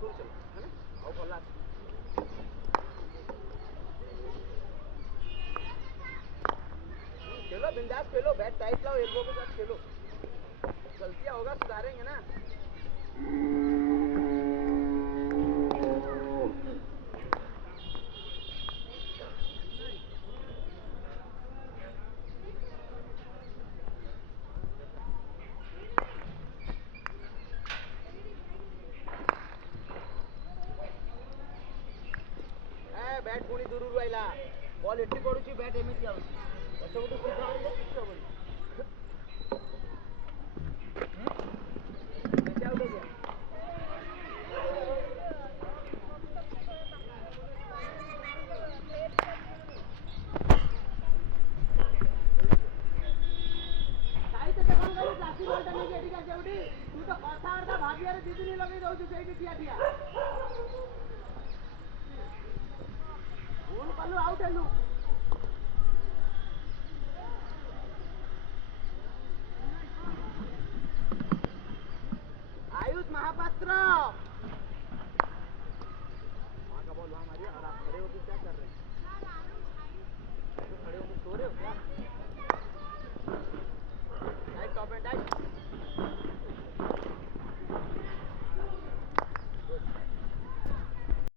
खूब चलो है ना आओ भला खेलो बिंदास खेलो बैट टाइट लाओ एल्बो के साथ खेलो गलतियां होगा सुधारेंगे ना बैट पुणी दूर रहा बॉल एट्टी पड़ुची बैट एमती आउट सीधा आइले किसी हेनी आउट हो गया तू तो कथा भाग्य दीदी लगे दौ ठिया ठिया भूल कलु आउट हेलु आयुष महापात्र वहाँ का बॉल वहाँ मारिए और आप खड़े होकर क्या कर रहे हैं खड़े होकर सो रहे हो क्या